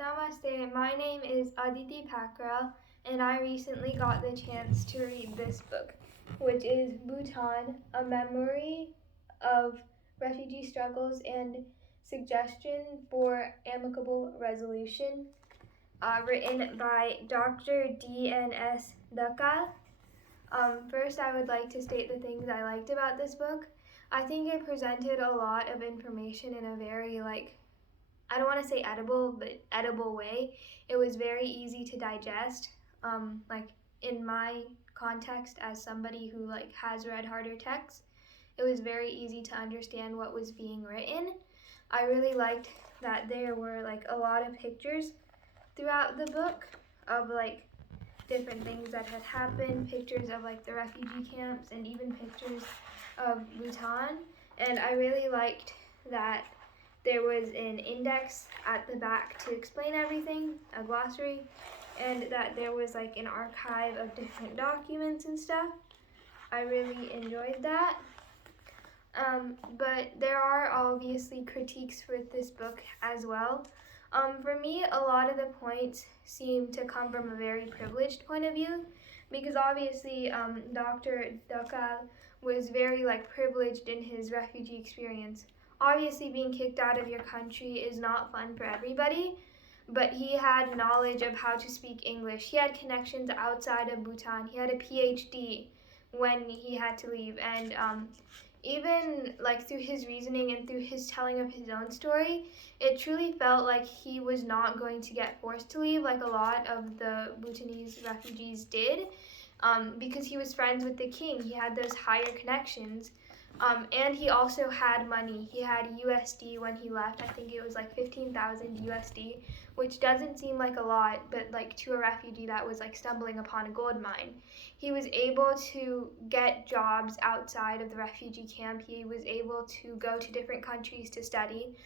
Namaste, my name is Aditi Pakral, and I recently got the chance to read this book, which is Bhutan, A Memory of Refugee Struggles and Suggestion for Amicable Resolution, written by Dr. DNS Dhakal. First, I would like to state the things I liked about this book. I think it presented a lot of information in a very, I don't want to say edible, but edible way. It was very easy to digest. In my context as somebody who has read harder texts, it was very easy to understand what was being written. I really liked that there were a lot of pictures throughout the book of different things that had happened, pictures of the refugee camps and even pictures of Bhutan. And I really liked that there was an index at the back to explain everything, a glossary, and that there was an archive of different documents and stuff. I really enjoyed that. But there are obviously critiques with this book as well. For me, a lot of the points seem to come from a very privileged point of view, because obviously Dr. Dhakal was very privileged in his refugee experience. Obviously, being kicked out of your country is not fun for everybody, but he had knowledge of how to speak English. He had connections outside of Bhutan. He had a PhD when he had to leave, and even through his reasoning and through his telling of his own story, it truly felt like he was not going to get forced to leave like a lot of the Bhutanese refugees did, because he was friends with the king. He had those higher connections. And he also had money. He had USD when he left. I think it was 15,000 USD, which doesn't seem like a lot, but to a refugee that was stumbling upon a gold mine. He was able to get jobs outside of the refugee camp. He was able to go to different countries to study.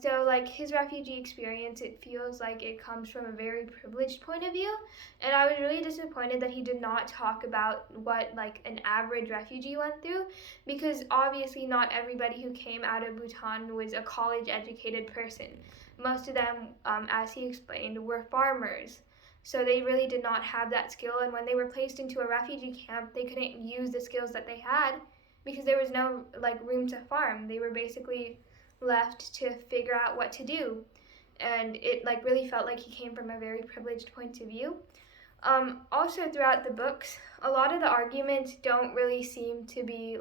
So his refugee experience, it feels like it comes from a very privileged point of view, and I was really disappointed that he did not talk about what an average refugee went through, because obviously not everybody who came out of Bhutan was a college educated person. Most of them, as he explained, were farmers. So they really did not have that skill, and when they were placed into a refugee camp, they couldn't use the skills that they had because there was no room to farm. They were basically left to figure out what to do, and it really felt like he came from a very privileged point of view. Also throughout the books, a lot of the arguments don't really seem to be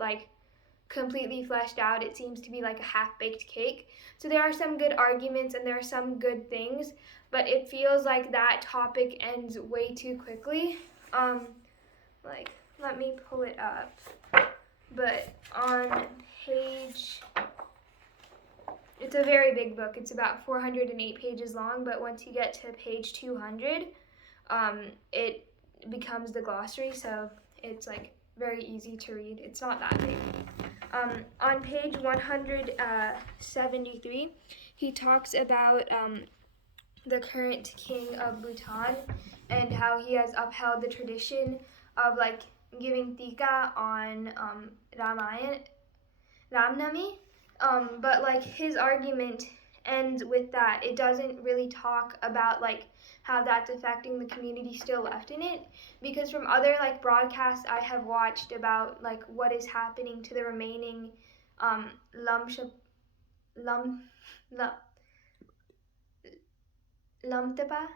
completely fleshed out. It seems to be a half-baked cake. So there are some good arguments and there are some good things, but it feels like that topic ends way too quickly. Let me pull it up. But on page, it's a very big book. It's about 408 pages long, but once you get to page 200, it becomes the glossary, so it's very easy to read. It's not that big. On page 173, he talks about the current king of Bhutan and how he has upheld the tradition of giving tika on Ramnami. But his argument ends with that. It doesn't really talk about how that's affecting the community still left in it, because from other broadcasts I have watched about what is happening to the remaining Lumtepa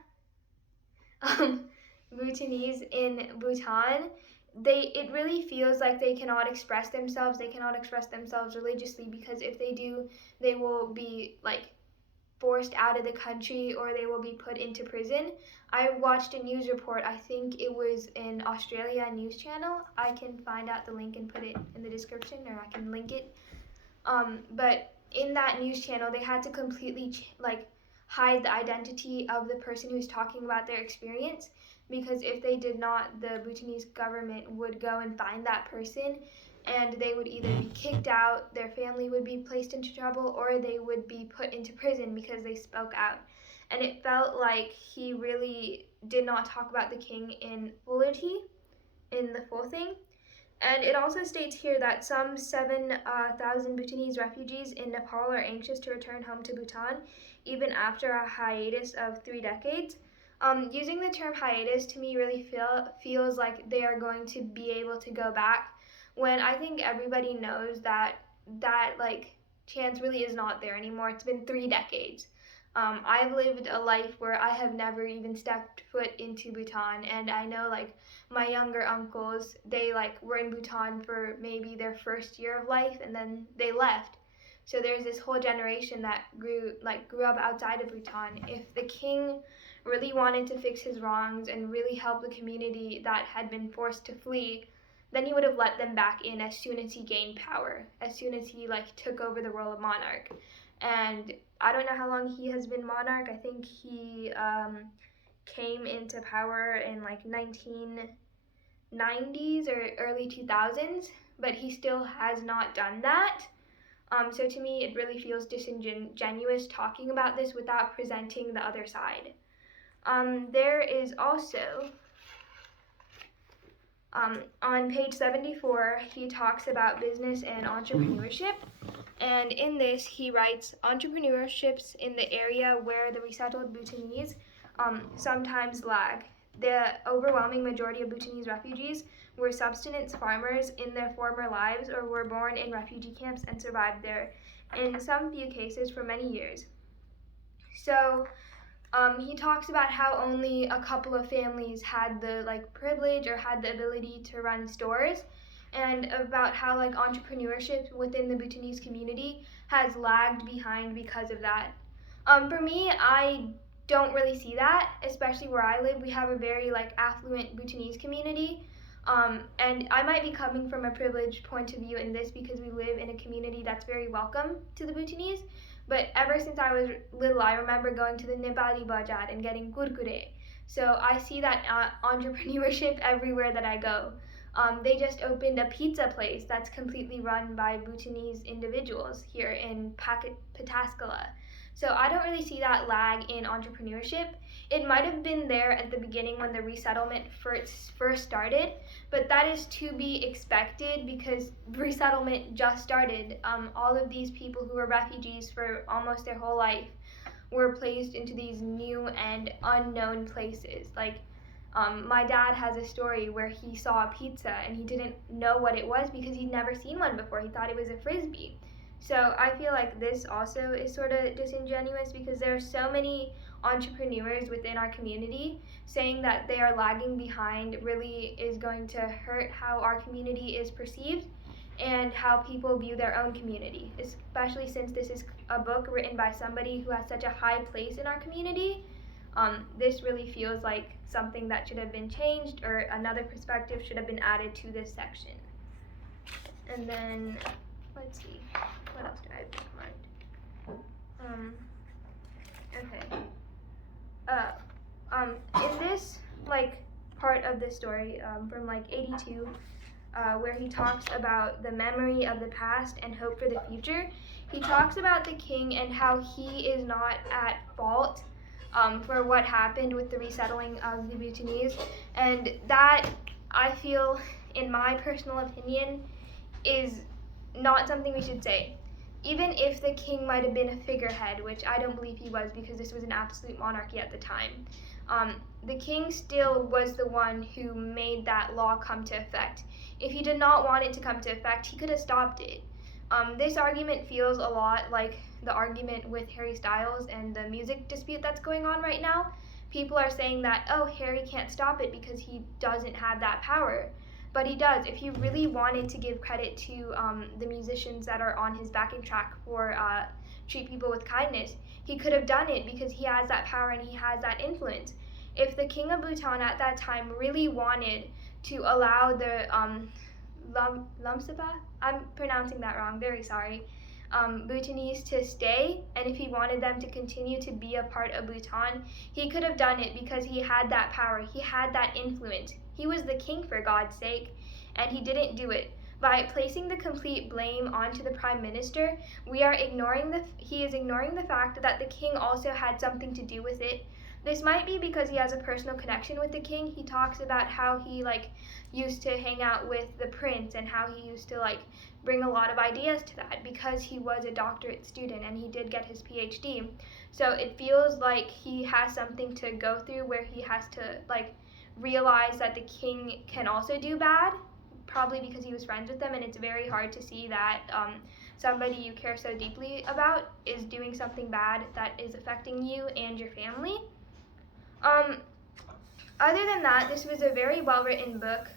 Bhutanese in Bhutan, it really feels like they cannot express themselves. They cannot express themselves religiously, because if they do, they will be forced out of the country or they will be put into prison. I watched a news report, I think it was in Australia news channel. I can find out the link and put it in the description, or I can link it. But in that news channel, they had to completely hide the identity of the person who's talking about their experience, because if they did not, the Bhutanese government would go and find that person, and they would either be kicked out, their family would be placed into trouble, or they would be put into prison because they spoke out. And it felt like he really did not talk about the king in fullity, in the full thing. And it also states here that some 7,000 Bhutanese refugees in Nepal are anxious to return home to Bhutan. even after a hiatus of 3 decades. Using the term hiatus to me really feels like they are going to be able to go back, when I think everybody knows that like chance really is not there anymore. It's been 3 decades. I've lived a life where I have never even stepped foot into Bhutan, and I know like my younger uncles, they like were in Bhutan for maybe their first year of life and then they left. So there's this whole generation that grew up outside of Bhutan. If the king really wanted to fix his wrongs and really help the community that had been forced to flee, then he would have let them back in as soon as he gained power, as soon as he like took over the role of monarch. And I don't know how long he has been monarch. I think he came into power in like 1990s or early 2000s, but he still has not done that. So to me, it really feels disingenuous talking about this without presenting the other side. There is also, on page 74, he talks about business and entrepreneurship. And in this, he writes, entrepreneurships in the area where the resettled Bhutanese sometimes lag. The overwhelming majority of Bhutanese refugees were subsistence farmers in their former lives or were born in refugee camps and survived there, in some few cases for many years. So he talks about how only a couple of families had the like privilege or had the ability to run stores, and about how like entrepreneurship within the Bhutanese community has lagged behind because of that. For me, I don't really see that, especially where I live. We have a very like affluent Bhutanese community, and I might be coming from a privileged point of view in this because we live in a community that's very welcome to the Bhutanese. But ever since I was little, I remember going to the Nepali Bazaar and getting kurkure. So I see that entrepreneurship everywhere that I go. They just opened a pizza place that's completely run by Bhutanese individuals here in Pataskala. So I don't really see that lag in entrepreneurship. It might have been there at the beginning when the resettlement first started, but that is to be expected because resettlement just started. All of these people who were refugees for almost their whole life were placed into these new and unknown places. Like, my dad has a story where he saw a pizza and he didn't know what it was because he'd never seen one before. He thought it was a frisbee. So I feel like this also is sort of disingenuous because there are so many entrepreneurs within our community. Saying that they are lagging behind really is going to hurt how our community is perceived and how people view their own community, especially since this is a book written by somebody who has such a high place in our community. This really feels like something that should have been changed, or another perspective should have been added to this section. And then, let's see, what else do I have in mind? In this like part of the story, from like 82, where he talks about the memory of the past and hope for the future, he talks about the king and how he is not at fault for what happened with the resettling of the Bhutanese, and that, I feel, in my personal opinion, is not something we should say. Even if the king might have been a figurehead, which I don't believe he was because this was an absolute monarchy at the time, the king still was the one who made that law come to effect. If he did not want it to come to effect, he could have stopped it. This argument feels a lot like the argument with Harry Styles and the music dispute that's going on right now. People are saying that, oh, Harry can't stop it because he doesn't have that power. But he does. If he really wanted to give credit to the musicians that are on his backing track for Treat People with Kindness, he could have done it because he has that power and he has that influence. If the king of Bhutan at that time really wanted to allow the Lumsapa, I'm pronouncing that wrong, very sorry, Bhutanese to stay, and if he wanted them to continue to be a part of Bhutan, he could have done it because he had that power, he had that influence. He was the king, for God's sake, and he didn't do it. By placing the complete blame onto the prime minister, he is ignoring the fact that the king also had something to do with it This might be because he has a personal connection with the king. He talks about how he used to hang out with the prince and how he used to bring a lot of ideas to that because he was a doctorate student and he did get his PhD. So it feels like he has something to go through where he has to realize that the king can also do bad, probably because he was friends with them, and it's very hard to see that somebody you care so deeply about is doing something bad that is affecting you and your family. Other than that, this was a very well-written book.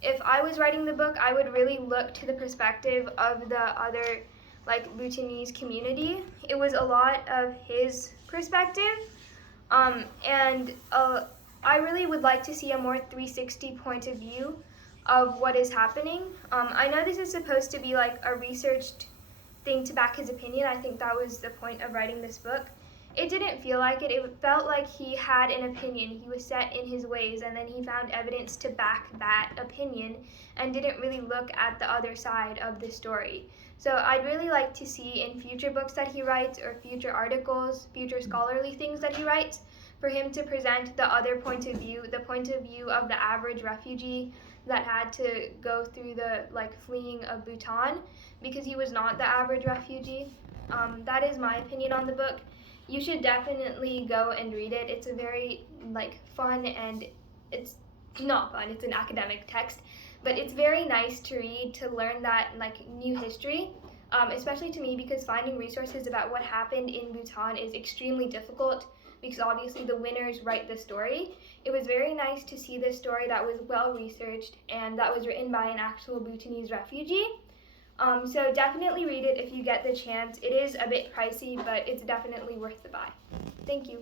If I was writing the book, I would really look to the perspective of the other Bhutanese community. It was a lot of his perspective, and I really would like to see a more 360 point of view of what is happening. I know this is supposed to be a researched thing to back his opinion. I think that was the point of writing this book. It didn't feel like it. It felt like he had an opinion. He was set in his ways, and then he found evidence to back that opinion and didn't really look at the other side of the story. So I'd really like to see in future books that he writes or future articles, future scholarly things that he writes, for him to present the other point of view, the point of view of the average refugee that had to go through the fleeing of Bhutan, because he was not the average refugee. That is my opinion on the book. You should definitely go and read it. It's a very fun, and it's not fun, it's an academic text, but it's very nice to read, to learn that new history, especially to me, because finding resources about what happened in Bhutan is extremely difficult, because obviously the winners write the story. It was very nice to see this story that was well researched and that was written by an actual Bhutanese refugee. So definitely read it if you get the chance. It is a bit pricey, but it's definitely worth the buy. Thank you.